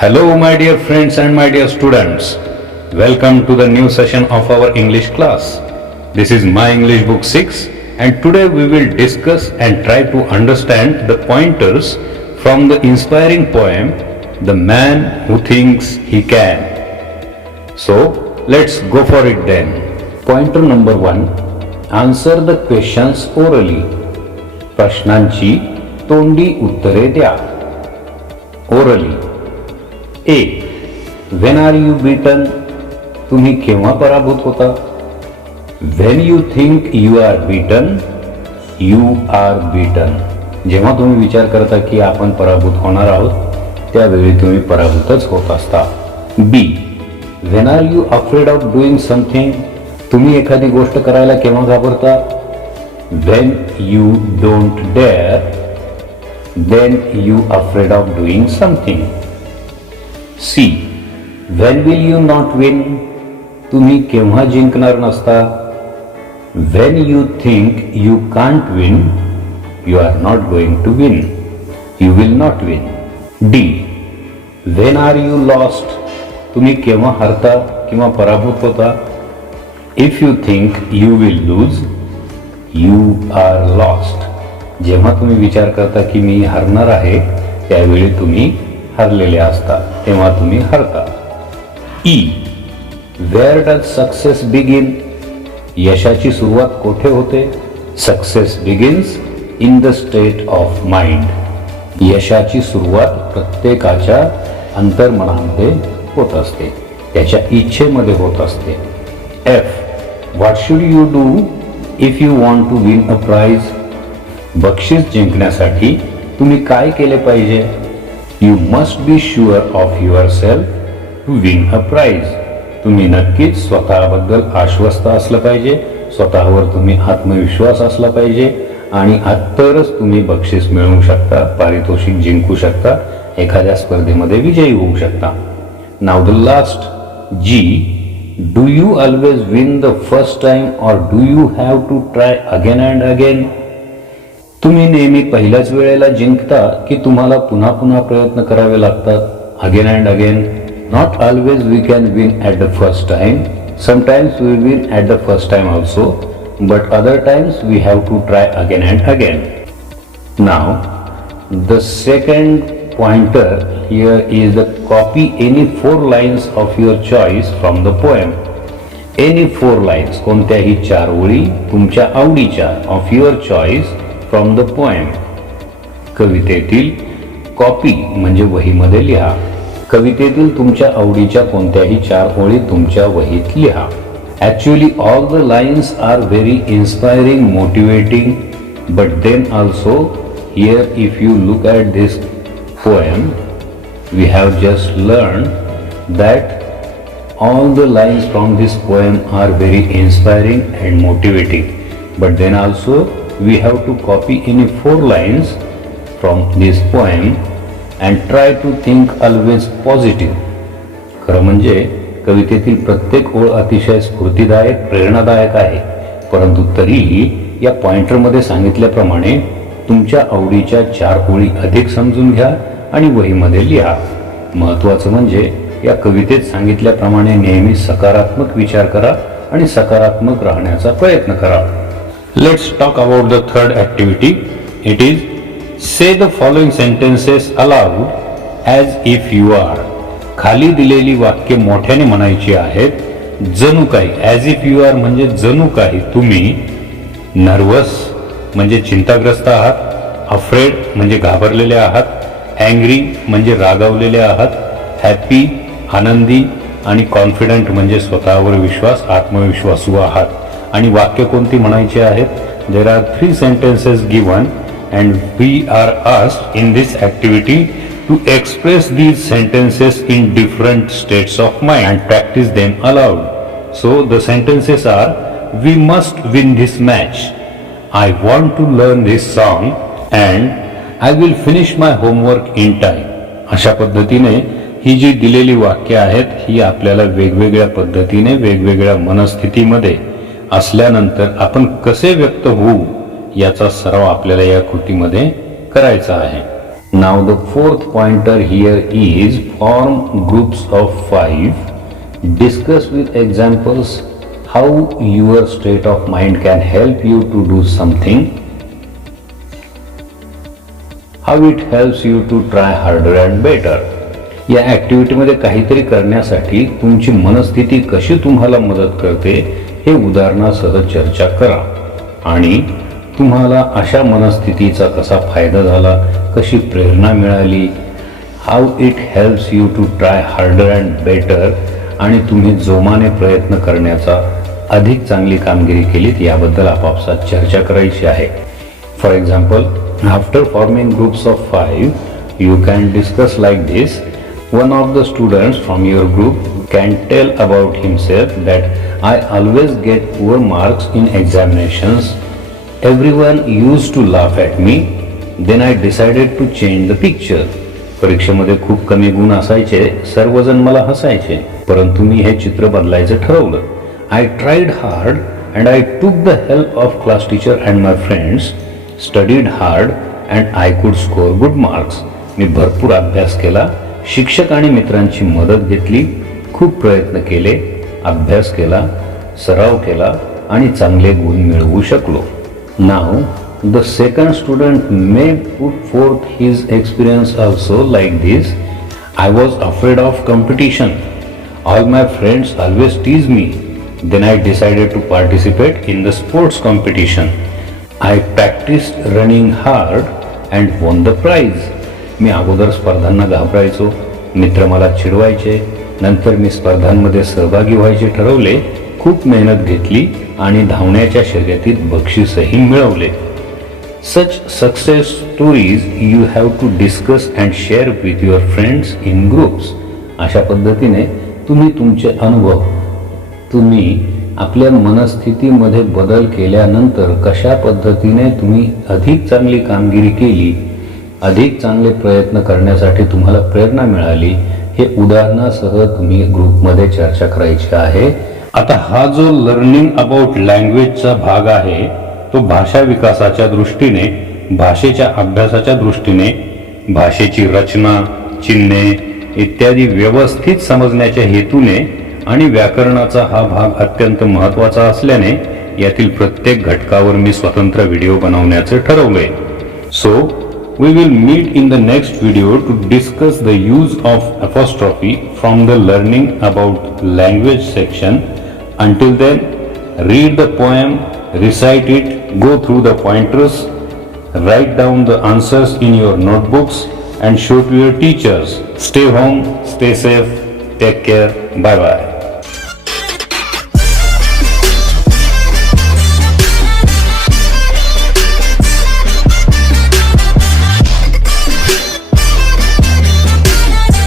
Hello, my dear friends and my dear students. Welcome to the new session of our English class. This is My English Book 6, and today we will discuss and try to understand the pointers from the inspiring poem The Man Who Thinks He Can. So, let's go for it then. Pointer number 1. Answer the questions orally. प्रश्नांची तोंडी उत्तरे द्या. Orally. A. When are you beaten? तुम्ही केव्हा पराभूत होता? When you think you are beaten, you are beaten. जेव्हा तुम्ही विचार करता की आपण पराभूत होणार आहोत, त्यावेळी तुम्ही पराभूतच होत असता. B. When are you afraid of doing something? तुम्ही एखादी गोष्ट करायला केव्हा घाबरता? When you don't dare, then you afraid of doing something. C. When will you not win? तुम्ही केव्हा जिंकणार नसता? When you think you can't win, you are not going to win. You will not win. D. When are you lost? तुम्ही केव्हा हरता किंवा पराभूत होता? If you think you will lose, you are lost. जेव्हा तुम्ही विचार करता की मी हरणार आहे, त्यावेळी तुम्ही हरलेले असता, तेव्हा तुम्ही हरता. E. Where does success begin? यशाची सुरुवात कोठे होते? Success begins in the state of mind. यशाची सुरुवात प्रत्येकाच्या अंतर्मनामध्ये होत असते, त्याच्या इच्छेमध्ये होत असते. F. What should you do if you want to win a prize? बक्षीस जिंकण्यासाठी तुम्ही काय केले पाहिजे? You must be sure of yourself to win a prize. तुम्ही नक्कीच स्वतःबद्दल आश्वस्त असलं पाहिजे, स्वतःवर तुम्ही आत्मविश्वास असला पाहिजे, आणि तरच तुम्ही बक्षीस मिळवू शकता, पारितोषिक जिंकू शकता, एखाद्या स्पर्धेमध्ये विजयी होऊ शकता. Now the last G. Do you always win the first time or do you have to try again and again? तुम्ही नेहमी पहिल्याच वेळेला जिंकता की तुम्हाला पुन्हा पुन्हा प्रयत्न करावे लागतात? Again and again. Not always we can win at the first time. Sometimes we win at the first time also, but other times we have to try again and again. Now the second pointer here is the copy any 4 lines of your choice from the poem. Any 4 lines, कोणत्याही 4 ओळी तुमच्या आवडीच्या, of your choice from the poem. कवितेतील copy म्हणजे वहीमध्ये लिहा. कवितेतील तुमच्या आवडीच्या कोणत्याही 4 ओळी तुमच्या वहीत लिहा. Actually all the lines are very inspiring, motivating, but then also here if you look at this poem, we have just learn that all the lines from this poem are very inspiring and motivating, but then also we have to copy any 4 lines from this poem and try to think always positive. खरं म्हणजे कवितेतील प्रत्येक ओळ अतिशय स्फूर्तिदायक, प्रेरणादायक आहे, परंतु तरीही या पॉइंटरमध्ये सांगितल्याप्रमाणे तुमच्या आवडीच्या 4 ओळी अधिक समजून घ्या आणि वहीमध्ये लिहा. महत्त्वाचं म्हणजे या कवितेत सांगितल्याप्रमाणे नेहमी सकारात्मक विचार करा आणि सकारात्मक राहण्याचा प्रयत्न करा. Let's talk about the third activity. It is say the following sentences aloud as if you are. खाली दिलेली वाक्य मोठ्याने म्हणायची आहेत, जणू काही. as if you are म्हणजे जणू काही तुम्ही. नर्वस म्हणजे चिंताग्रस्त आहात. अफ्रेड म्हणजे घाबरलेले आहात. अँग्री म्हणजे रागावलेले आहात. हॅपी आनंदी, आणि कॉन्फिडंट म्हणजे स्वतःवर विश्वास, आत्मविश्वासू आहात. आणि वाक्य कोणती म्हणायची आहेत? There are 3 sentences given and we are asked in this activity to express these sentences in different states of mind and practice them aloud. So the sentences are: we must win this match, I want to learn this song, and I will finish my homework in time. अशा पद्धतीने ही जी दिलेली वाक्य आहेत ही आपल्याला वेगवेगळ्या पद्धतीने, वेगवेगळ्या मनस्थितीमध्ये असल्यानंतर आपण कसे व्यक्त होऊ याचा सराव आपल्याला या कृतीमध्ये करायचा आहे. Now the fourth pointer here is form groups of 5. Discuss with examples how your state of mind can help you to do something. How it helps you to try harder and better. या ॲक्टिव्हिटीमध्ये काहीतरी करण्यासाठी तुमची मनस्थिती कशी तुम्हाला मदत करते हे उदाहरणासह चर्चा करा आणि तुम्हाला अशा मनस्थितीचा कसा फायदा झाला, कशी प्रेरणा मिळाली, how it helps you to try harder and better आणि तुम्ही जोमाने प्रयत्न करण्याचा अधिक चांगली कामगिरी केलीत याबद्दल आपापसात चर्चा करायची आहे. For example, after forming groups of 5 you can discuss like this. One of the students from your group can tell about himself that I always get poor marks in examinations. Everyone used to laugh at me. Then I decided to change the picture. परीक्षेमध्ये खूप कमी गुण असायचे, सर्वजण मला हसायचे, परंतु मी हे चित्र बदलायचं ठरवलं. I tried hard and I took the help of class teacher and my friends, studied hard and I could score good marks. मी भरपूर अभ्यास केला, शिक्षक आणि मित्रांची मदत घेतली, खूप प्रयत्न केले, अभ्यास केला, सराव केला आणि चांगले गुण मिळवू शकलो. Now the second student may put forth his experience also like this. I was afraid of competition. All my friends always tease me. Then I decided to participate in the sports competition. I practised running hard and won the prize. मी अगोदर स्पर्धांना घाबरायचो, मित्र मला चिडवायचे, नंतर मी स्पर्धांमध्ये सहभागी व्हायचे ठरवले, खूप मेहनत घेतली आणि धावण्याच्या शर्यतीत बक्षीसही मिळवले. Such success stories you have to discuss and share with your friends in groups. अशा पद्धतीने तुम्ही तुमचे अनुभव, तुम्ही आपल्या मनस्थितीमध्ये बदल केल्यानंतर कशा पद्धतीने तुम्ही अधिक चांगली कामगिरी केली, अधिक चांगले प्रयत्न करण्यासाठी तुम्हाला प्रेरणा मिळाली, हे उदाहरणासह तुम्ही ग्रुपमध्ये चर्चा करायची आहे. आता हा जो लर्निंग अबाउट लँग्वेजचा भाग आहे तो भाषा विकासाच्या दृष्टीने, भाषेच्या अभ्यासाच्या दृष्टीने, भाषेची रचना, चिन्हे इत्यादी व्यवस्थित समजण्याच्या हेतूने आणि व्याकरणाचा हा भाग अत्यंत महत्त्वाचा असल्याने यातील प्रत्येक घटकावर मी स्वतंत्र व्हिडिओ बनवण्याचे ठरवले. So we will meet in the next video to discuss the use of apostrophe from the learning about language section. Until then, read the poem, recite it, go through the pointers, write down the answers in your notebooks and show to your teachers. Stay home, stay safe, take care, bye bye.